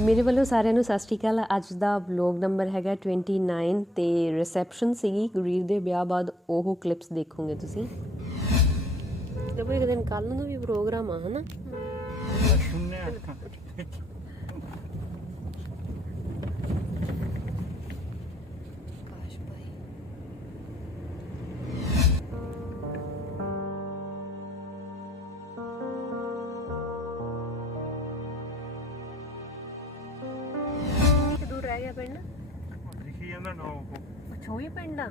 ਮੇਰੇ ਵੱਲੋਂ ਸਾਰਿਆਂ ਨੂੰ ਸਤਿ ਸ਼੍ਰੀ ਅਕਾਲ। ਅੱਜ ਦਾ ਵਲੋਗ ਨੰਬਰ ਹੈਗਾ 29 ਤੇ ਰਿਸੈਪਸ਼ਨ ਸੀਗੀ ਗੁਰੀਰ ਦੇ ਵਿਆਹ ਬਾਅਦ ਉਹ ਕਲਿੱਪਸ ਦੇਖੋਗੇ ਤੁਸੀਂ। ਦੇਖੋ ਇੱਕ ਦਿਨ ਕੱਲ ਨੂੰ ਵੀ ਪ੍ਰੋਗਰਾਮ ਆ ਹਨਾ। ਦੂਰ ਰਹਿ ਗਿਆ ਪਿੰਡ ਲਿਖੀ ਜਾਂਦਾ ਨਾ ਉਹ ਛੋਈ ਪਿੰਡ ਆ।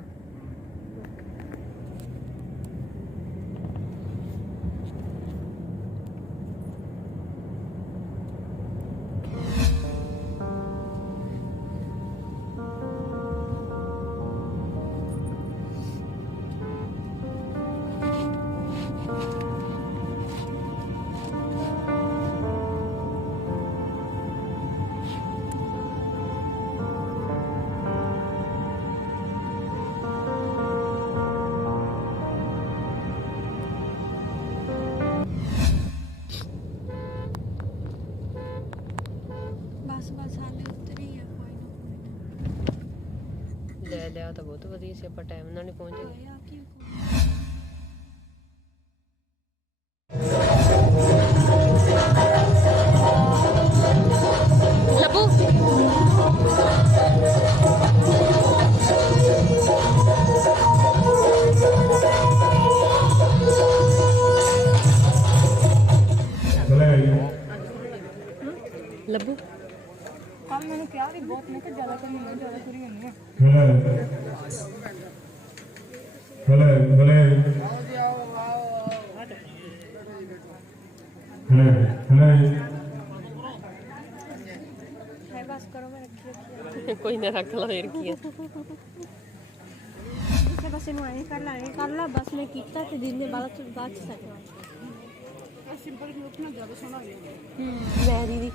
ਲੈ ਲਿਆ ਤਾਂ ਬਹੁਤ ਵਧੀਆ ਸੀ, ਆਪਾਂ ਟਾਈਮ ਨਾਲ ਨਹੀਂ ਪਹੁੰਚ ਗਏ। ਲੱਭੂ ਲੱਭੂ ਕੱਲ ਮੈਨੂੰ ਕਿਹਾ ਵੀ ਬਹੁਤ ਮੈਂ ਕਿ ਜ਼ਿਆਦਾ ਕਰੀ ਨਹੀਂ ਜ਼ਿਆਦਾ ਕਰੀ ਨਹੀਂ ਹੈ। बस करो मैं रखी कोई ना रख ला फिर की बस इन्हों ऐ कर ला बस मैं कीता ते दिन में बाद सकना सिंपल लुक ना ज्यादा सोना मैं दीदी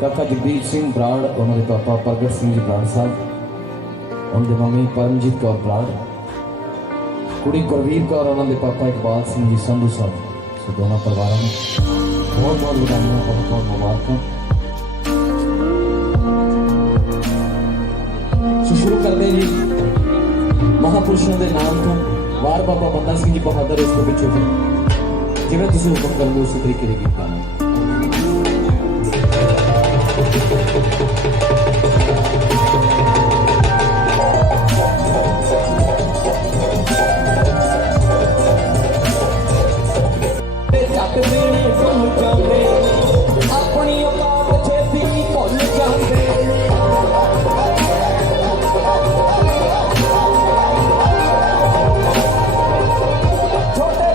काका जगदीप सिंह ब्राड़, उन्होंने पापा प्रगट सिंह जी ब्राड़ साहब, उनके मम्मी परमजीत कौर ब्राड़, कुड़ी गुरवीर कौर, उन्होंने पापा इकबाल सिंह जी संधू साहब। सो दोनों परिवारों में बहुत बहुत बधाइयाँ, बहुत बहुत मुबारक। शुरू करते जी महापुरुषों के नाम तो वार बाबा बंदा सिंह जी बहादुर इस पिछों फिर जिवें तुसीं हुक्म करोगे उस तरीके के गीत गाना। छोटे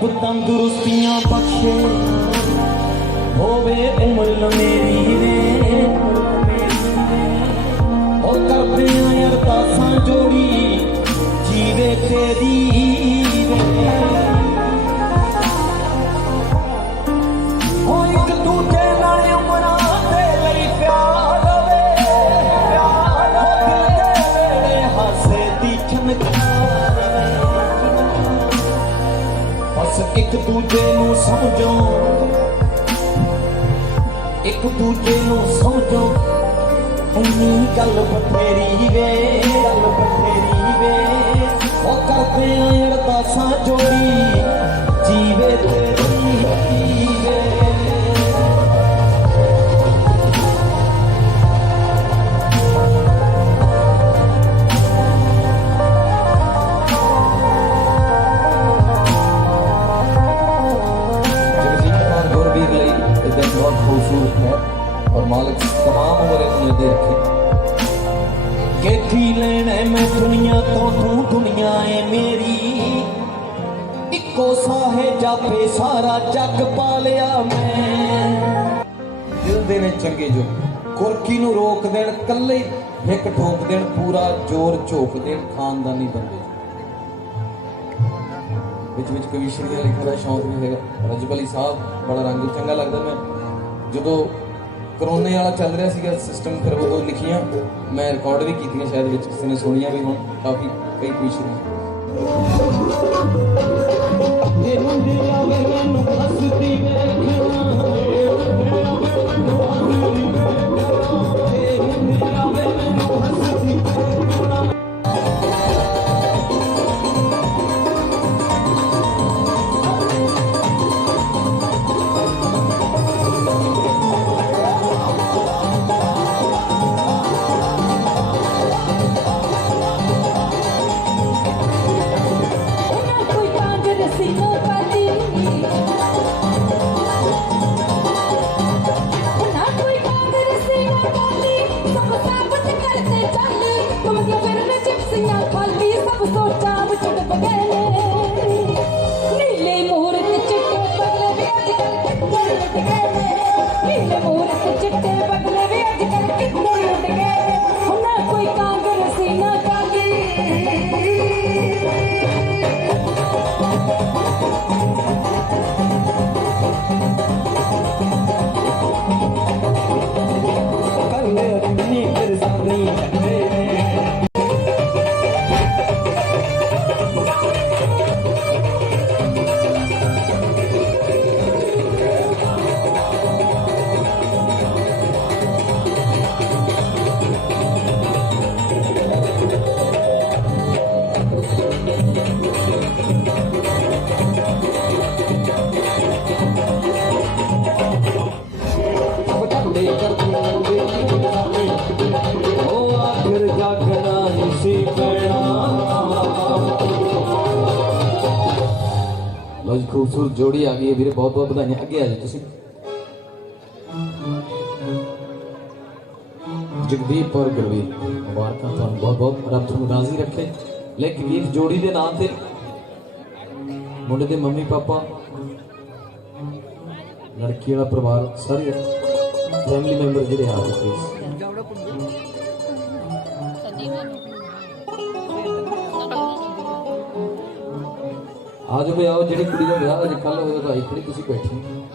रब तंदुरुस्तियां बख्शे होवे उम्र मेरी रे ओ करते अरदासां जोड़ी जीवे तेरी रे ओ एक दूजे नाल उमरां दे लई प्यार वे प्यार हो दिल दे वेड़े हासे दी चमत्कार बस एक दूजे नूं समझो एक दूजे नूं समझो इन्नी गल बथेरी वे गल बथेरी वे ओ करते अरदासां जोड़ी जीवे तेरी वे बहुत खूबसूरत है और मालिक तमाम उम्र इन्होंने दे रखे के थी लेने मैं दुनिया तो तू दुनिया है मेरी इको साहे जापे सारा जग पालिया मैं दिल दे ने चंगे जो कुरकी नू रोक देन कल्ले हिक ठोक देन पूरा जोर झोक देन खानदानी बंदे विच कविशरियां लिखने का शौक भी है रजब अली साहब बड़ा रंग चंगा लगता मैं ਜਦੋਂ ਕਰੋਨੇ ਵਾਲਾ ਚੱਲ ਰਿਹਾ ਸੀਗਾ ਸਿਸਟਮ ਫਿਰ ਉਹ ਲਿਖੀਆਂ ਮੈਂ ਰਿਕਾਰਡ ਵੀ ਕੀਤੀਆਂ ਸ਼ਾਇਦ ਵਿੱਚ ਕਿਸੇ ਨੇ ਸੁਣੀਆਂ ਵੀ ਹੁਣ ਕਾਫੀ ਕਈ ਕੁਇਸ਼ਰੀਆਂ ਜੇ ਹੁੰਦੀ ਆਵੇ ਮੈਨੂੰ ਹੱਸਦੀ खूबसूरत जोड़ी आ गई है वीरे बहुत बहुत बधाइयां अगे आ जाओ तुसीं जगदीप और गुरवीर मुबारक तुहानूं बहुत बहुत रब तुहानूं राजी रखे लेकिन इस जोड़ी के नाम से मुंडे के मम्मी पापा लड़की वाला परिवार सारे फैमिली मैंबर जिहड़े आ गए प्लीज आज भी आओ जी कुड़ी का ब्याह अज कल होगा तो आई खड़ी तुम बैठी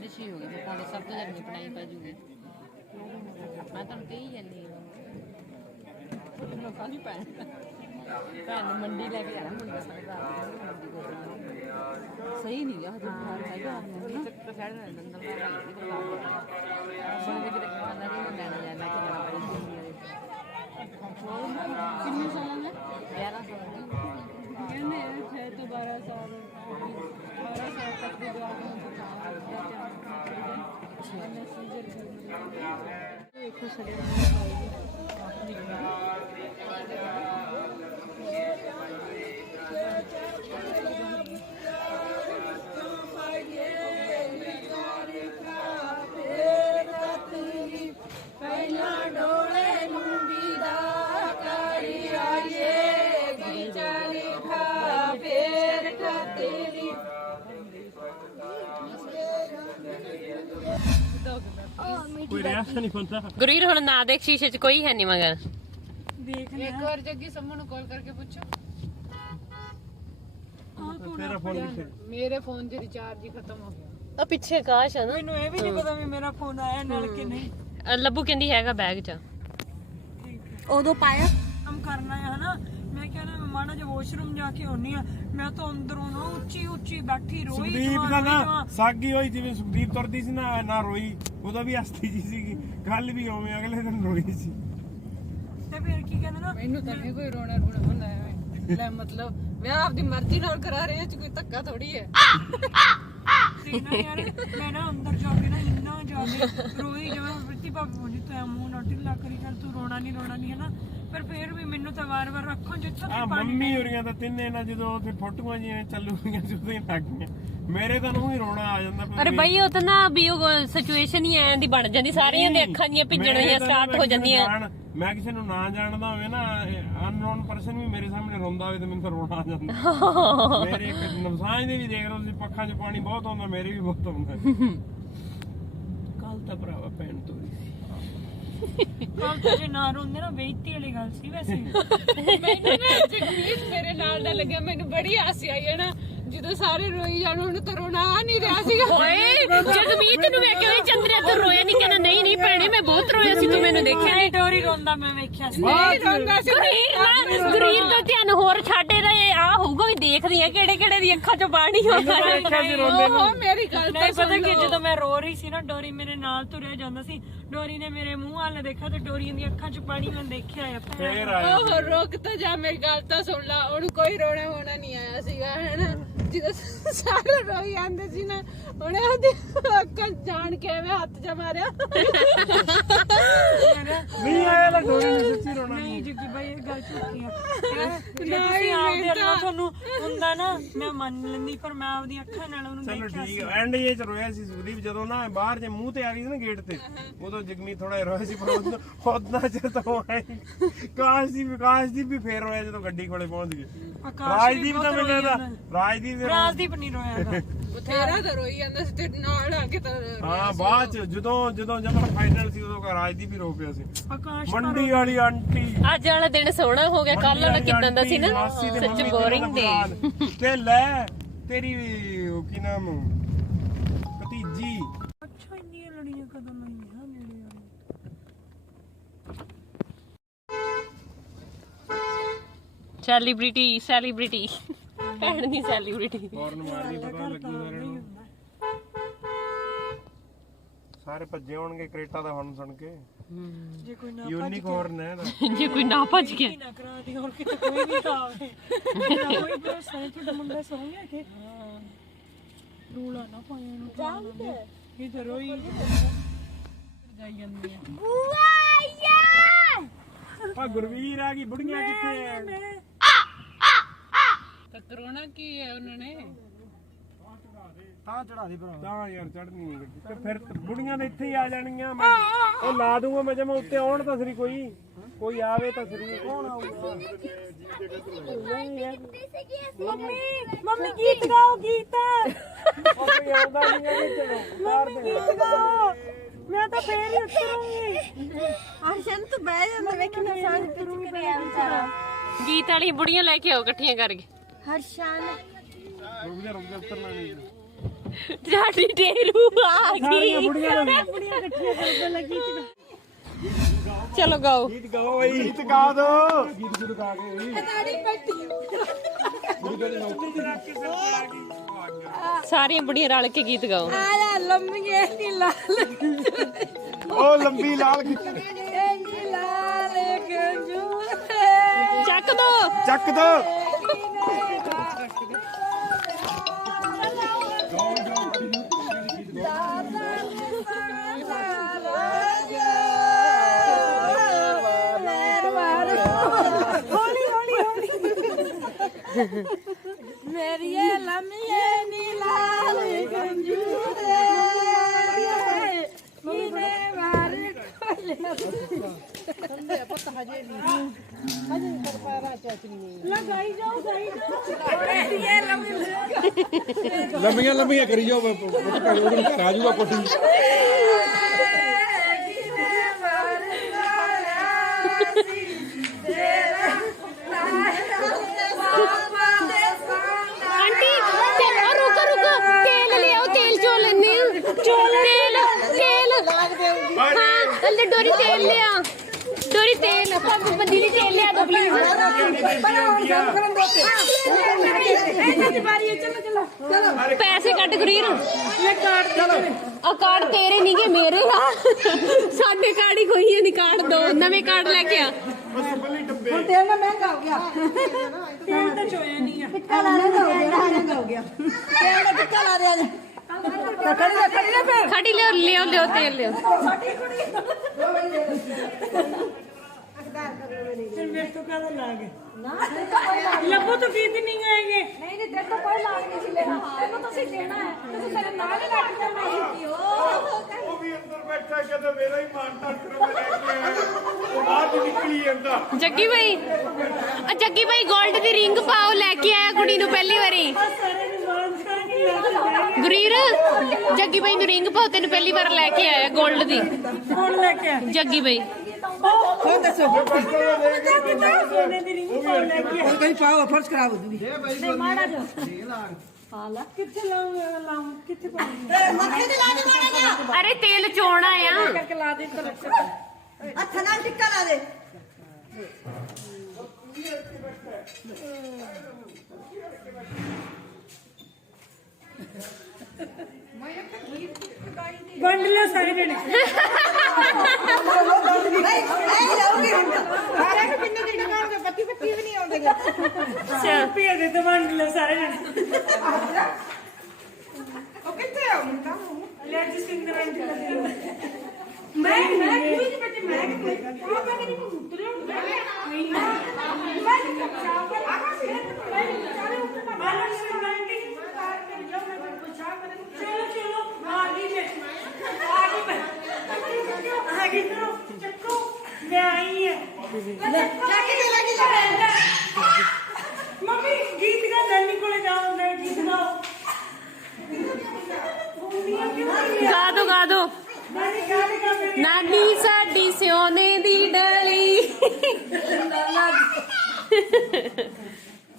6:30 ਹੋ ਗਏ, 7:30 ਤੋਂ ਜਰਨੀ ਪੜਾਈ ਪੈ ਜੂਗੀ। ਮੈਂ ਤੁਹਾਨੂੰ ਕਹੀ ਜਾਂਦੀ ਹਾਂ ਲੋਕਾਂ ਦੀ ਭੈਣ ਨੂੰ ਮੰਡੀ ਲੈ ਕੇ ਜਾਣਾ ਮੁੰਡਾ ਸਾਡਾ ਸਹੀ ਨਹੀਂ ਗਾ ਹਜੇ ਬਾਹਰ ਹੈਗਾ ਨਾ ਚੱਕਰ ਛੱਡ ਰਿਹਾ ਦੰਦਲ ਦਾ ਹੈਗੀ ਪਰ ਬਣ ਕੇ ਰੱਖਣਾ ਨਹੀਂ ਮੈਂ ਲੈਣਾ ਜਾਂਦਾ ਕਿ ਜਾਣਾ ਪੜੇਗੀ ਕਿੰਨੇ ਸਾਲਾਂ ਦਾ 11 ਸਾਲ ਕਹਿੰਦੇ 6 ਤੋਂ 12 ਸਾਲ 12 ਸਾਲ ਤੱਕ ਦੇ ਜਵਾਨ ਨੂੰ ਦੇਖੋ ਸੜੇ ਗੁਰੀਰ ਹੁਣ ਨਾ ਦੇਖ ਸ਼ੀਸ਼ੇ 'ਚ ਕੋਈ ਹੈ ਨਹੀਂ ਮਗਰ ਇੱਕ ਵਾਰ ਜੱਗੀ ਸੰਮੂ ਨੂੰ ਕਾਲ ਕਰਕੇ ਪੁੱਛੋ ਮੇਰੇ ਫੋਨ 'ਚ ਰਿਚਾਰਜ ਹੀ ਖਤਮ ਹੋ ਗਿਆ। ਆ ਪਿੱਛੇ ਆਕਾਸ਼ ਹੈ ਨਾ ਮੈਨੂੰ ਇਹ ਵੀ ਨਹੀਂ ਪਤਾ ਵੀ ਮੇਰਾ ਫੋਨ ਆਇਆ ਨਾਲ ਕਿ ਨਹੀਂ। ਲੱਭੂ ਕਹਿੰਦੀ ਹੈਗਾ ਬੈਗ 'ਚ ਉਦੋਂ ਪਾਇਆ ਕੰਮ ਕਰਨਾ ਹੈ ਹਨਾ। ਮੈਂ ਕਹਿੰਦਾ ਮੈਂ ਮਾੜਾ ਜਿਹਾ ਵਾਸ਼ਰੂਮ ਜਾ ਕੇ ਆਉਣੀ ਆ। ਮੈਂ ਤਾਂ ਅੰਦਰੋਂ ਨਾ ਉੱਚੀ ਉੱਚੀ ਬੈਠੀ ਰੋਈ ਸੁਖਦੀਪ ਦਾ ਨਾ ਸਾਗੀ ਹੋਈ ਜਿਵੇਂ ਸੁਖਦੀਪ ਤੁਰਦੀ ਸੀ ਨਾ ਰੋਈ ਉਹਦਾ ਵੀ ਹਸਤੀ ਜੀ ਸੀਗੀ ਕੱਲ ਵੀ ਉਵੇਂ ਅਗਲੇ ਦਿਨ ਰੋਈ ਸੀ। ਤੇ ਫਿਰ ਕੀ ਕਹਿੰਦੇ ਨਾ ਮੈਨੂੰ ਤਾਂ ਨਹੀਂ ਕੋਈ ਰੋਣਾ ਹੁੰਦਾ ਐਵੇਂ ਲੈ ਮਤਲਬ ਵਿਆਹ ਆਪਦੀ ਮਰਜ਼ੀ ਨਾਲ ਕਰਾ ਰਹੇ ਚ ਕੋਈ ਧੱਕਾ ਥੋੜੀ ਹੈ। ਤੇ ਨਾ ਯਾਰ ਮੈਂ ਨਾ ਅੰਦਰ ਜਾ ਕੇ ਨਾ ਇੰਨਾ ਜ਼ਿਆਦਾ ਰੋਈ ਜਿਵੇਂ ਪ੍ਰੀਤੀ ਭਾਬੀ ਬੋਲੀ ਤੂੰ ਮੂੰਹ ਨਾ ਢਿੱਲਾ ਕਰੀ ਚੱਲ ਤੂੰ ਰੋਣਾ ਨਹੀਂ ਹਨਾ। ਪਰ ਫਿਰ ਵੀ ਮੈਨੂੰ ਤਾਂ ਵਾਰ-ਵਾਰ ਅੱਖਾਂ ਜਿੱਥੋਂ ਆ ਮੰਮੀ ਹੋਰੀਆਂ ਤਾਂ ਤਿੰਨੇ ਨਾਲ ਜਦੋਂ ਉੱਥੇ ਫੋਟੋਆਂ ਜਿਵੇਂ ਚੱਲੂ ਗਈਆਂ ਜਦੋਂ ਹੀ ਲੱਗ ਗਈਆਂ ਮੇਰੇ ਤਾਂ ਨੂੰ ਹੀ ਰੋਣਾ ਆ ਜਾਂਦਾ। ਅਰੇ ਬਈ ਉਹ ਤਾਂ ਨਾ ਵੀ ਉਹ ਸਿਚੁਏਸ਼ਨ ਹੀ ਐਂ ਦੀ ਬਣ ਜਾਂਦੀ ਸਾਰਿਆਂ ਦੇ ਅੱਖਾਂ ਦੀਆਂ ਭਿੱਜਣੀਆਂ ਸਟਾਰਟ ਹੋ ਜਾਂਦੀਆਂ। ਮੈਂ ਕਿਸੇ ਨੂੰ ਨਾ ਜਾਣਦਾ ਹੋਵੇ ਨਾ ਅਨਨੋਨ ਪਰਸਨ ਵੀ ਮੇਰੇ ਸਾਹਮਣੇ ਰੋਂਦਾ ਹੋਵੇ ਤਾਂ ਮੈਨੂੰ ਤਾਂ ਰੋਣਾ ਆ ਜਾਂਦਾ। ਮੇਰੇ ਇੱਕ ਨਵਸਾਂਝ ਦੇ ਵੀ ਦੇਖ ਲਓ ਤੁਸੀਂ ਪੱਖਾਂ 'ਚ ਪਾਣੀ ਬਹੁਤ ਆਉਂਦਾ ਮੇਰੇ ਵੀ ਬਹੁਤ ਆਉਂਦਾ। ਕੱਲ ਤਾਂ ਭਰਾਵਾ ਭੈਣ ਤੋਰੀ ਕੱਲ ਤਾਂ ਜੇ ਨਾ ਰੋਂਦੇ ਨਾ ਬੇਇੱਜ਼ਤੀ ਵਾਲੀ ਗੱਲ ਸੀ ਵੈਸੇ। ਮੈਨੂੰ ਨਾ ਜਗਮੀਤ ਮੇਰੇ ਨਾਲ ਦਾ ਲੱਗਿਆ ਮੈਨੂੰ ਬੜੀ ਹਾਸੀ ਆਈ ਹੈ ਨਾ ਜਦੋਂ ਸਾਰੇ ਰੋਈ ਜਾਣ ਉਹਨੂੰ ਤਾਂ ਰੋਣਾ ਆ ਨਹੀਂ ਰਿਹਾ ਸੀਗਾ। ਓਏ ਜਗਮੀਤ ਨੂੰ ਵੇਖ ਕੇ ਚੰਦਰਿਆ ਤੂੰ ਰੋਇਆ ਨਹੀਂ ਕਹਿੰਦਾ ਨਹੀਂ ਭੈਣੇ ਮੈਂ ਬਹੁਤ ਰੋਇਆ ਸੀ ਤੂੰ ਮੈਨੂੰ ਦੇਖਿਆ ਨਹੀਂ। ਡੋਰੀ ਰੋਂਦਾ ਮੈਂ ਵੇਖਿਆ ਸੀ। ਰੋਂਦਾ ਸੀ ਗਰੀਰ ਦਾ ਧਿਆਨ ਹੋਰ ਛੱਡੇ ਦਾ ਇਹ ਆ ਹੋਊਗਾ ਵੀ ਦੇਖਦੀ ਆ ਕਿਹੜੇ ਦੀ ਅੱਖਾਂ 'ਚੋਂ ਪਾਣੀ ਆਉਂਦਾ ਉਹ ਮੇਰੀ ਗੱਲ ਨਹੀਂ ਪਤਾ ਕਿ ਜਦੋਂ ਮੈਂ ਰੋ ਰਹੀ ਸੀ ਨਾ ਡੋਰੀ ਮੇਰੇ ਨਾਲ ਤੁਰਿਆ ਜਾਂਦਾ ਸੀ। ਡੋਰੀ ਨੇ ਮੇਰੇ ਮੂੰਹ ਵੱਲ ਦੇਖਿਆ ਤੇ ਡੋਰੀ ਦੀਆਂ ਅੱਖਾਂ 'ਚ ਪਾਣੀ ਮੈਂ ਦੇਖਿਆ ਆ। ਫੇਰ ਆਇਆ ਉਹ ਰੁਕ ਤਾਂ ਜਾ ਮੇਰੀ ਗੱਲ ਤਾਂ ਸੁਣ ਲਾ ਉਹਨੂੰ ਕੋਈ ਰੋਣਾ ਹੋਣਾ ਨਹੀਂ ਆਇਆ ਸੀਗਾ ਹੈਨਾ। ਜਦੋਂ ਸਾਰੇ ਰੋਈ ਆਂਦੇ ਸੀ ਨਾ ਉਹਨੇ ਉਹਦੀ ਅੱਖਾਂ ਜਾਣ ਕੇ ਐਵੇਂ ਹੱਥ ਜਾ ਮਾਰਿਆ। ਨਹੀਂ ਆਇਆ ਤਾਂ ਡੋਰੀ ਨੇ ਸੱਚੀ ਰੋਣਾ ਨਹੀਂ ਜੱਗੀ ਬਾਈ ਇਹ ਗੱਲ ਝੂਠੀ ਆ। ਜੇ ਤੁਸੀਂ ਆਪਦੇ ਵੱਲੋਂ ਤੁਹਾਨੂੰ ਹੁੰਦਾ ਨਾ ਮੈਂ ਮੰਨ ਲੈਂਦੀ ਪਰ ਮੈਂ ਆਪਦੀ ਅੱਖਾਂ ਨਾਲ ਉਹਨੂੰ ਚਲੋ ਦੇਖਿਆ ਠੀਕ ਹੈ। ਐਂਡ ਇਹ ਚ ਰੋਇਆ ਸੀ ਸੁਖਦੀਪ ਜਦੋਂ ਨਾ ਬਾਹਰ ਜੇ ਮੂੰਹ ਤੇ ਆ ਗਈ ਸੀ ਨਾ ਗੇਟ ਤੇ ਉਦੋਂ ਜਗਮੀਤ ਥੋੜਾ ਜਿਹਾ ਰੋਇਆ ਸੀ ਪਰ ਉਦੋਂ ਚਿਰ ਤਾਂ ਹੋਇਆ ਕਾਸ਼ਦੀਪ ਵੀ ਫੇਰ ਰੋਇਆ ਜਦੋਂ ਗੱਡੀ ਕੋਲੇ ਪਹੁੰਚ ਗਏ। ਰਾਜਦੀਪ ਤਾਂ ਮਿਲਿਆ ਦਾ ਰਾਜਦੀਪ ਨਹੀਂ ਰੋਇਆ ਹੈਗਾ। ਬਥੇਰਾ ਤਾਂ ਰੋਈ ਜਾਂਦਾ ਸੀ ਤੇ ਨਾਲ ਆ ਕੇ ਤਾਂ ਹਾਂ ਬਾਅਦ ਚ ਜਦੋਂ ਫਾਈਨਲ ਸੀ ਉਦੋਂ ਰਾਜਦੀਪ ਵੀ ਰੋ ਪਿਆ ਸੀ। ਆਕਾਸ਼ ਮੰਡੀ ਵਾਲੀ ਆਂਟੀ ਅੱਜ ਵਾਲਾ ਦਿਨ ਸੋਹਣਾ ਹੋ ਗਿਆ ਕੱਲ ਵਾਲਾ ਕਿਦਾਂ ਦਾ ਸੀ ਨਾ ਮਾਸੀ ਤੇ ਸੱਚ ਮੰਮੀ ਬੋਰਿੰਗ ਦੇ ਤੇ ਲੈ ਤੇਰੀ ਉਹ ਕੀ ਨਾਮ ਭਤੀਜੀ ਅੱਛਾ ਇੰਨੀਆਂ ਲੜੀਆਂ ਕਦੋਂ ਨਹੀਂ ਨੇੜੇ ਆ। ਸੈਲੀਬ੍ਰਿਟੀ ਭੈਣ ਦੀ ਸੈਲੀਬ੍ਰਿਟੀ ਫੌਰਨ ਮਾਰਨੀ ਪਤਾ ਲੱਗੂ ਸਾਰਿਆਂ ਨੂੰ। ਸਾਰੇ ਭੱਜੇ ਹੋਣਗੇ ਕ੍ਰੇਟਾ ਦਾ ਹੁਣ ਸੁਣ ਕੇ। ਜੇ ਕੋਈ ਨਾ ਯੂਨੀਕੋਰਨ ਹੈ ਇਹਦਾ। ਜੇ ਕੋਈ ਨਾ ਭੱਜ ਗਿਆ ਨਾ ਕਰਾ ਦੀ ਹੋਰ ਕਿਤੇ ਕੋਈ ਵੀ ਤਾਂ ਆਵੇ। ਕੋਈ ਭਰੋਸਾ ਨਹੀਂ ਤੁਹਾਡਾ ਮੁੰਡਾ ਸੌਂ ਗਿਆ ਕਿ ਰੂਲਾ ਨਾ ਪਾਇਆ ਨੂੰ ਜਾਉਂਦੇ ਇਧਰ ਰੋਈ ਜਾਈ ਜਾਂਦੀ ਆ ਗੁਰਵੀਰ ਆ ਗਈ ਬੁੜੀਆਂ ਕਿੱਥੇ ਆ? ਤਾਂ ਕਰੋਨਾ ਕੀ ਹੈ ਉਹਨਾਂ ਨੇ ਤਾਂ ਚੜਾ ਦੇ ਭਰਾ ਤਾਂ ਯਾਰ ਚੜਨੀ ਨਹੀਂ ਗੱਡੀ ਤੇ ਫਿਰ ਬੁੜੀਆਂ ਦੇ ਇੱਥੇ ਹੀ ਆ ਜਾਣਗੀਆਂ। ਮੈਂ ਉਹ ਲਾ ਦੂੰਗਾ ਮੈਂ ਜਮਾ ਉੱਤੇ ਆਉਣ ਤਾਂ ਸਰੀ ਕੋਈ ਆਵੇ ਤਾਂ ਸਰੀ ਕੌਣ ਆਊਗਾ। ਮੰਮੀ ਗੀਤ ਗਾਓ ਗੀਤ। ਉਹ ਕੋਈ ਆਉਂਦਾ ਨਹੀਂ ਹੈ ਵਿੱਚ ਬਾਹਰ ਦੇ ਗੀਤ ਗਾਓ ਮੈਂ ਤਾਂ ਫੇਰ ਹੀ ਉਤਰੂੰਗੀ। ਅਰਸ਼ਨ ਤੂੰ ਬਹਿ ਜਾਂਦਾ ਵੇਖੀ ਨਾ ਸਾਂਝ ਤੁਰੂ ਕਰਿਆ ਵਿਚਾਰਾ। ਗੀਤ ਵਾਲੀ ਬੁੜੀਆਂ ਲੈ ਕੇ ਆਓ ਇਕੱਠੀਆਂ ਕਰਕੇ। ਹਰਸ਼ਨ ਰੁਕ ਜਾ ਉਤਰਨਾ ਨਹੀਂ। ਸਾਡੀ ਟੇਰੂ ਆ ਗਈ ਬੁੜੀਆਂ ਇਕੱਠੀਆਂ ਕਰਨ ਲੱਗੀ ਚਲੋ ਗਾਓ ਗੀਤ ਗਾਓ ਬਈ ਗੀਤ ਗਾ ਦੋ ਗੀਤ ਗੁੱਤ ਗਾ ਕੇ ਬਈ ਸਾਰੀਆਂ ਬੁੜੀਆਂ ਰਲ ਕੇ ਗੀਤ ਗਾਓ ਆਇਆ ਲੰਮੀਏ ਨੀ ਲਾਲ ਉਹ ਲੰਬੀ ਲਾਲ ਖਿੱਚ ਨੀ ਲਾਲ ਗੰਜੂ ਚੱਕ ਦੋ ਚੱਕ ਦੋ ਮੇਰੀ ਲੰਮੀਏ ਨੀ ਲਾਲ ਗੰਜੂ ਮੀਨੇ ਵਾਰ ਕੋਲੇ ਲਗਾਈ ਜਾਓ ਗਾਈ ਜਾਓ ਲੰਬੀਆਂ ਲੰਬੀਆਂ ਕਰੀ ਜਾਓ ਉਹਨੂੰ ਘਰ ਆ ਜਾਊਗਾ ਕੋਠੀ ਆਂਟੀ ਰੁਕੋ ਰੁਕੋ ਤੇਲ ਲਿਆਓ ਤੇਲ ਚੋ ਲੈਣੇ ਤੇਲ ਤੇਲ ਹਾਂ ਅੱਲੇ ਡੋਰੀ ਤੇਲ ਲਿਆ ਡੋਰੀ ਤੇਲ ਬੰਦੀ ਦੀ ਤੇਲ ਲਿਆ ਦੋ ਪਲੀਜ਼ ਪੈਸੇ ਕੱਟ ਗੁਰੀਰ ਆ ਕਾਰਡ ਤੇਰੇ ਨਹੀਂ ਗੇ ਮੇਰੇ ਆ ਸਾਡੇ ਕਾਰਡ ਹੀ ਕੋਈ ਨਹੀਂ ਕਾਰਡ ਦੋ ਨਵੇਂ ਕਾਰਡ ਲੈ ਕੇ ਆ ਹੁਣ ਤੇਲ ਨਾ ਮਹਿੰਗਾ ਹੋ ਗਿਆ ਤੇਲ ਤਾਂ ਚੋਇਆ ਨਹੀਂ ਆ ਟਿੱਕਾ ਲਾ ਰਿਹਾ ਮਹਿੰਗਾ ਹੋ ਗਿਆ ਤੇਲ ਦਾ ਟਿੱਕਾ ਲਾ ਰਿਹਾ ਖੜੀ ਲੈ ਫਿਰ ਖੜੀ ਲਿਓ ਤੇਲ ਲਿਓ ਫਿਰ ਮੇਰੇ ਤੋਂ ਕਾਹਦਾ ਲਾਗੇ ਲੱਭੋ ਤਾਂ ਗੀਤ ਨਹੀਂ ਗਾਏਗੇ ਨਹੀਂ ਨਹੀਂ ਤੇਰੇ ਤੋਂ ਕੋਈ ਲਾਗ ਨਹੀਂ ਸੀ ਲੈਣਾ ਤੈਨੂੰ ਤੁਸੀਂ ਦੇਣਾ ਹੈ ਤੁਸੀਂ ਸਾਡੇ ਨਾਲ ਹੀ ਲੱਗ ਜਾਣਾ ਸੀ ਉਹ ਵੀ ਅੰਦਰ ਬੈਠਾ ਕਹਿੰਦਾ ਮੇਰਾ ਹੀ ਮਾਨ ਟੱਕਰ ਮੈਂ ਲੈ ਕੇ ਆਇਆ ਉਹ ਬਾਹਰ ਤੋਂ ਨਿਕਲੀ ਜਾਂਦਾ ਜੱਗੀ ਭਾਈ ਆ ਜੱਗੀ ਭਾਈ 골ਡ ਦੀ ਰਿੰਗ ਪਾਓ ਲੈ ਕੇ ਆਇਆ ਕੁੜੀ ਨੂੰ ਪਹਿਲੀ ਵਾਰੀ ਸਾਰੇ ਨਿਵਾਨ ਕਰਕੇ ਲੱਗ ਗੁਰੀਰ ਜੱਗੀ ਭਾਈ ਨੂੰ ਰਿੰਗ ਪਾਓ ਤੈਨੂੰ ਪਹਿਲੀ ਵਾਰ ਲੈ ਕੇ ਆਇਆ 골ਡ ਦੀ ਕੌਣ ਲੈ ਕੇ ਆ ਜੱਗੀ ਭਾਈ ਹੁਣ ਦੱਸੋ ਸੋਨੇ ਦੀ ਰਿੰਗ ਪਾਉਣ ਲੈ ਕੇ ਹੁਣ ਕਹੀਂ ਪਾਓ ਫਰਜ਼ ਖਰਾਬ ਹੋ ਜੂਗੀ ਮਾੜਾ ਜੋ ਕਿੱਥੇ ਲਾਉਂ ਕਿੱਥੇ ਪਾਉਂਗੀ ਮੱਥੇ ਤੇ ਲਾ ਦੇ ਮਾੜਾ ਜਿਹਾ ਅਰੇ ਤੇਲ ਚੋਣਾ ਆ ਕਰਕੇ ਲਾ ਦੇ ਤਾਂ ਹੱਥ ਨਾਲ ਟਿੱਕਾ ਲਾ ਦੇ ਵੰਡ ਲਿਓ ਸਾਰੇ ਜਣੇ ਨਹੀਂ ਜਾਊਗੀ ਹੁਣ ਸਾਰਿਆਂ ਨੂੰ ਕਿੰਨੇ ਦਿਨ ਕਰਨਗੇ 25 ਵੀ ਨਹੀਂ ਆਉਂਦੇ ਰੁਪਏ ਦੇ ਤਾਂ ਵੰਡ ਲਿਓ ਸਾਰੇ ਜਣੇ ਉਹ ਕਿੱਥੇ ਆ ਮੁੰਡਾ ਲੈ ਜਿਸ ਕਿੰਨੇ ਵੰਡ ਲਿਓ ਮੈਂ ਕੋਈ ਨਹੀਂ ਬੱਚੇ ਮੈਂ ਉਹ ਮੈਂ ਨਹੀਂ ਉਤਰੇ ਨਹੀਂ ਮੈਂ ਚਾਹ ਕਰ ਆਗਾ ਮੈਂ ਚਾਰੇ ਉੱਤੇ ਨਾ ਬਾਲਣ ਸੇ ਵੰਡੀ ਚਲੋ ਚਲੋ ਆ ਗਈ ਨਾ ਚੱਕੋ ਮੈਂ ਆਈ ਹੈ ਮੰਮੀ ਗੀਤ ਗਾ ਨਾਨੀ ਕੋਲੇ ਜਾਓ ਮੈਂ ਗੀਤ ਗਾਓ ਗਾ ਦੋ ਨਾਨੀ ਗਾ ਮੇਰੇ ਨਾਨੀ ਸਾਡੀ ਸਿਉਨੇ ਦੀ ਡਲੀ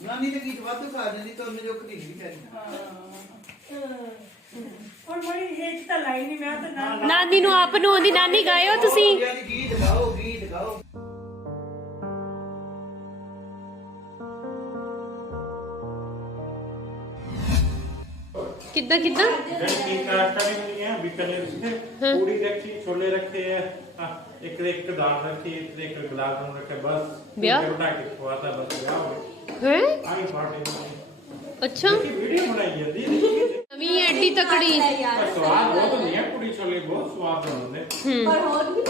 ਨਾਨੀ ਦੇ ਗੀਤ ਵਾਧੂ ਖਾ ਜਾਂਦੀ ਤਾਂ ਉਹਨੇ ਜੋ ਕਦੀ ਨਹੀਂ ਕਰਨੀ ਹੁਣ ਬੜੀ ਹੇਚ ਤਾਂ ਲਾਈ ਨਹੀਂ ਮੈਂ ਤਾਂ ਨਾ ਨਾਨੀ ਨੂੰ ਆਪ ਨੂੰ ਆਉਂਦੀ ਨਾਨੀ ਗਾਇਓ ਤੁਸੀਂ ਯਾਨੀ ਗੀਤ ਗਾਓ ਕਿੱਦਾਂ ਕਿੱਦਾਂ की स्टार्टिंग नहीं है बीकानेर से पूरी रखी छोले रखे हैं एक दाल रखी एक गुलाब जामुन रखे बस ब्याह? बना के खुआता बस ब्याह हो गया ਹੈ आई पार्टी ਅੱਛਾ की वीडियो बनाई है दी ਨਵੀਂ ਐਡੀ ਤਕੜੀ स्वाद बहुत नहीं है पूरी छोले बहुत स्वाद होने ਪਰ ਹੋਰ ਵੀ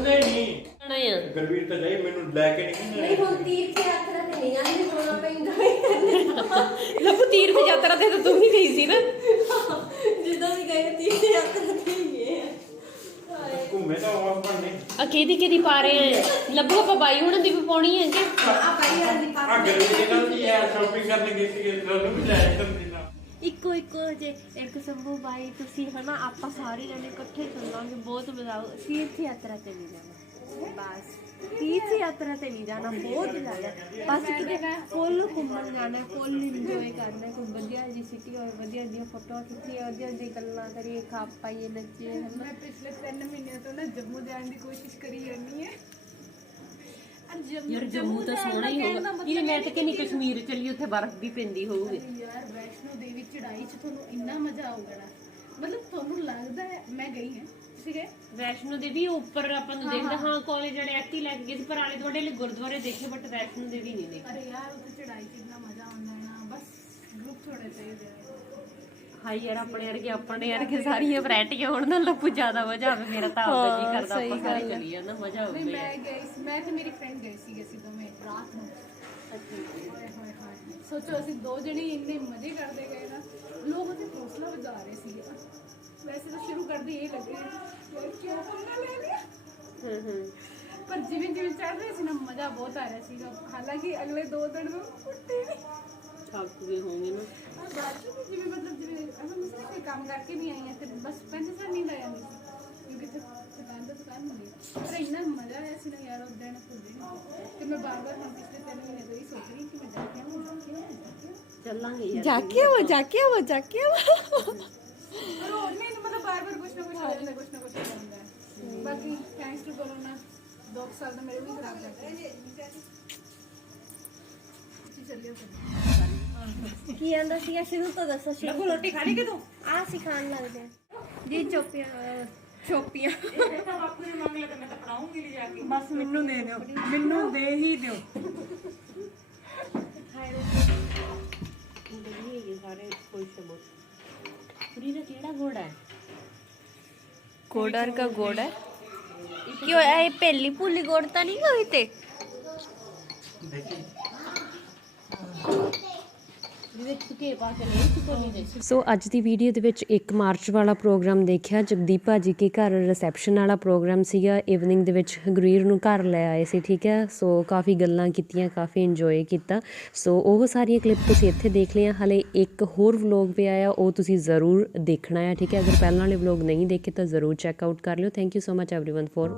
नहीं ਆਣਾ ਆ गुरवीर तो जाई मैनू लेके नहीं ਹੁਣ ਤੀਰ ਤੇ ਹੱਥ ਰੱਖਣੇ ਆ ਨਹੀਂ ਹੋਣਾ ਪੈਂਦਾ ਲੱਭੂ ਤੀਰਥ ਯਾਤਰਾ ਤੇ ਤਾਂ ਤੂੰ ਵੀ ਗਈ ਸੀ ਨਾ ਜਦੋਂ ਵੀ ਗਏ ਤੀਰ ਤੇ ਹੱਥ ਰੱਖੇਂਗੇ घूमे तो और बनने ਆ ਕਿਹਦੀ ਪਾ ਰਹੇ ਆ ਲੱਭੂ ਆਪਾਂ ਬਾਈ ਹੁਣ ਦੀ ਵੀ ਪਾਉਣੀ ਹੈ ਕਿ ਆ ਭਾਈ ਆ ਦੀ आ गुरवीर के नाल की है शॉपिंग करने गई थी दोनों भी जाए तुम दिन ਇੱਕੋ ਜੇ ਇੱਕ ਸੰਭੂ ਬਾਈ ਤੁਸੀਂ ਹਨਾ ਆਪਾਂ ਸਾਰੇ ਜਣੇ ਇਕੱਠੇ ਚੱਲਾਂਗੇ ਬਹੁਤ ਮਜ਼ਾ ਆਊ ਤੀਰਥ ਯਾਤਰਾ ਤੇ ਵੀ ਜਾਵਾਂ ਬਸ तीर्थ यात्रा ते नहीं जाना, बहुत ज्यादा बस किते फुल घूमन जाना, फुल इंजॉय करना है, कोई वधिया जी सिटी होए, वधिया जी फोटो खिच्चिए, वधिया जी गल्लां करिए, खा पाइए, नच्चिए, है ना। मैं पिछले 3 महीने तो ना जम्मू जाने की कोशिश करी जानी है। ਯਾਰ ਜੰਮੂ ਤਾਂ ਸੋਹਣਾ ਹੀ ਹੋਊਗਾ। ਇਹ ਮੈਂ ਤਾਂ ਕਹਿੰਦੀ ਕਸ਼ਮੀਰ ਚੱਲੀ, ਉੱਥੇ ਬਰਫ਼ ਵੀ ਪੈਂਦੀ ਹੋਊਗੀ। यार वैष्णो देवी चढ़ाई च ਤੁਹਾਨੂੰ ਇੰਨਾ ਮਜ਼ਾ ਆਊਗਾ ਨਾ, ਮਤਲਬ ਤੁਹਾਨੂੰ ਲੱਗਦਾ ਹੈ। ਮੈਂ ਗਈ ਹਾਂ, ਤੁਸੀਂ ਗਏ? ਵੈਸ਼ਨੋ ਦੇਵੀ ਉੱਪਰ ਆਪਾਂ ਨੂੰ ਦੇਖਦਾ, ਹਾਂ ਕਾਲਜ ਜਿਹੜੇ ਐਕਟੀ ਲੈ ਕੇ ਗਏ ਸੀ, ਪਰ ਆਲੇ ਦੁਆਲੇ ਲਈ ਗੁਰਦੁਆਰੇ ਦੇਖੇ, ਬਟ ਵੈਸ਼ਨੋ ਦੇਵੀ ਨਹੀਂ ਦੇਖੀ। ਅਰੇ ਯਾਰ ਉੱਥੇ ਚੜਾਈ 'ਚ ਇੰਨਾ ਮਜ਼ਾ ਆਉਂਦਾ ਹੈ ਨਾ, ਬਸ ਗਰੁੱਪ ਥੋੜੇ ਚਾਹੀਦੇ ਆ। ਹਾਈ ਯਾਰ ਆਪਣੇ ਵਰਗੇ ਸਾਰੀਆਂ ਵੈਰਾਈਟੀਆਂ ਹੋਣ ਨਾਲ ਲੱਭੂ ਜ਼ਿਆਦਾ ਮਜ਼ਾ ਆਵੇ। ਮੇਰਾ ਤਾਂ ਆਪਦਾ ਜੀ ਕਰਦਾ ਆਪਾਂ ਸਾਰੇ ਚੱਲੀ ਜਾਂਦਾ, ਮਜ਼ਾ ਨਹੀਂ ਆਉਂਦਾ। ਮੈਂ ਗਈ ਸੀ, ਮੈਂ ਤੇ ਮੇਰੀ ਫਰੈਂਡ ਗਏ ਸੀਗੇ, ਅਸੀਂ ਦੋਵੇਂ ਰਾਤ ਨੂੰ। ਹਾਏ ਹਾਏ ਹਾਏ, ਸੋਚੋ ਅਸੀਂ 2 ਜਣੇ ਇੰਨੇ ਮਜ਼ੇ ਕਰਦੇ ਗਏ ਨਾ, ਲੋਕ ਉੱਥੇ ਹੌਸਲਾ ਵਜਾ ਰਹੇ ਸੀਗੇ। ਵੈਸੇ ਤਾਂ ਸ਼ੁਰੂ ਕਰਦੇ ਇਹ ਲੱਗੇ ਯਾਰ ਕਿਉਂ ਪੰਗਾ ਲੈ ਲਿਆ, ਪਰ ਜਿਵੇਂ ਜਿਵੇਂ ਚੜ ਰਹੇ ਸੀ ਨਾ, ਮਜ਼ਾ ਬਹੁਤ ਆ ਰਿਹਾ ਸੀਗਾ। ਹਾਲਾਂਕਿ ਅਗਲੇ 2 ਦਿਨ ਮੈਂ ਉੱਠੀ ਨਹੀਂ, ਥੱਕ ਗਏ ਹੋਣਗੇ ਨਾ। ਬਾਅਦ ਚ ਜਿਵੇਂ ਮਤਲਬ ਜਿਵੇਂ ਅਸੀਂ ਕੋਈ ਕੰਮ ਕਰਕੇ ਵੀ ਆਏ ਆ ਤੇ ਬਸ 5 ਸਾਲ ਨੀਂਦ ਆ ਜਾਂਦੀ ਸੀ, ਕਿਉਂਕਿ ਥਕਾਨ ਹੁੰਦੀ ਹੈ। ਪਰ ਇੰਨਾ ਮਜ਼ਾ ਆਇਆ ਸੀ ਨਾ ਯਾਰ, ਉਸ ਦਿਨ ਭੁੱਲਦੇ ਨਹੀਂ। ਤੇ ਮੈਂ ਬਾਰ-ਬਾਰ ਹੁਣ ਪਿਛਲੇ 3 ਮਹੀਨੇ ਤੋਂ ਹੀ ਸੋਚ ਰਹੀ ਕਿ ਮੈਂ ਜਾ ਕੇ ਆਵਾਂ, ਚੱਲਾਂਗੇ ਯਾਰ, ਜਾ ਕੇ ਆਵੋ ਪਰ ਉਹ ਨਹੀਂ ਮਤਲਬ ਬਾਰ-ਬਾਰ ਕੁਛ ਨਾ ਕੁਛ ਹੋ ਜਾਂਦਾ, ਕੁਛ ਨਾ ਕੁਛ ਹੋ ਜਾਂਦਾ ਹੈ। ਬਾਕੀ ਥੈਂਕਸ ਟੂ ਕੋਰੋਨਾ 2 ਸਾਲ ਦਾ ਮੇਰੇ ਵੀ ਖਰਾਬ ਲੱਗਿਆ। ਚੱਲਿਓ ਫਿਰ। ਕੀ ਆਂਦਾ ਸੀਗਾ ਸ਼ੁਰੂ ਤੋਂ ਦੱਸੋ। ਸ਼ੁਰੂ ਰੋਟੀ ਖਾ ਲਈ ਕਿ ਤੂੰ? ਆ ਸਿਖਾਣ ਲੱਗਦੇ ਆ ਜੀ, ਚੋਪੀਆਂ ਇਹ ਤਾਂ ਬਾਪੂ ਨੇ ਮੰਗ ਲਿਆ ਤੇ ਮੈਂ ਤਾਂ ਪੜਾਉਂਗੀ ਲਿਜਾ ਕੇ। ਬਸ ਮੈਨੂੰ ਦੇ ਦਿਓ, ਮੈਨੂੰ ਦੇ ਹੀ ਦਿਓ। ਸਾਰੇ ਕੋਈ ਸਮਝ पूरी का केड़ा घोड़ा है? गोडर का गोड़ है क्यों? ये पहली पुली गोड़ तो नहीं हुई थे? ਸੋ ਅੱਜ ਦੀ ਵੀਡੀਓ ਦੇ ਵਿੱਚ 1 ਮਾਰਚ ਵਾਲਾ ਪ੍ਰੋਗਰਾਮ ਦੇਖਿਆ। ਜਗਦੀਪ ਭਾਜੀ ਕੇ ਘਰ ਰਿਸੈਪਸ਼ਨ ਵਾਲਾ ਪ੍ਰੋਗਰਾਮ ਸੀਗਾ। ਇਵਨਿੰਗ ਦੇ ਵਿੱਚ ਗੁਰਵੀਰ ਨੂੰ ਘਰ ਲੈ ਆਏ ਸੀ, ਠੀਕ ਹੈ। ਸੋ ਕਾਫੀ ਗੱਲਾਂ ਕੀਤੀਆਂ, ਕਾਫੀ ਇੰਜੋਏ ਕੀਤਾ। ਸੋ ਉਹ ਸਾਰੀਆਂ ਕਲਿੱਪ ਤੁਸੀਂ ਇੱਥੇ ਦੇਖ ਲਈਆਂ। ਹਾਲੇ ਇੱਕ ਹੋਰ ਵਲੋਗ ਵੀ ਆਇਆ, ਉਹ ਤੁਸੀਂ ਜ਼ਰੂਰ ਦੇਖਣਾ ਹੈ, ਠੀਕ ਹੈ। ਅਗਰ ਪਹਿਲਾਂ ਵਾਲੇ ਵਲੋਗ ਨਹੀਂ ਦੇਖੇ ਤਾਂ ਜ਼ਰੂਰ ਚੈੱਕ ਆਊਟ ਕਰ ਲਿਓ। Thank you so much everyone for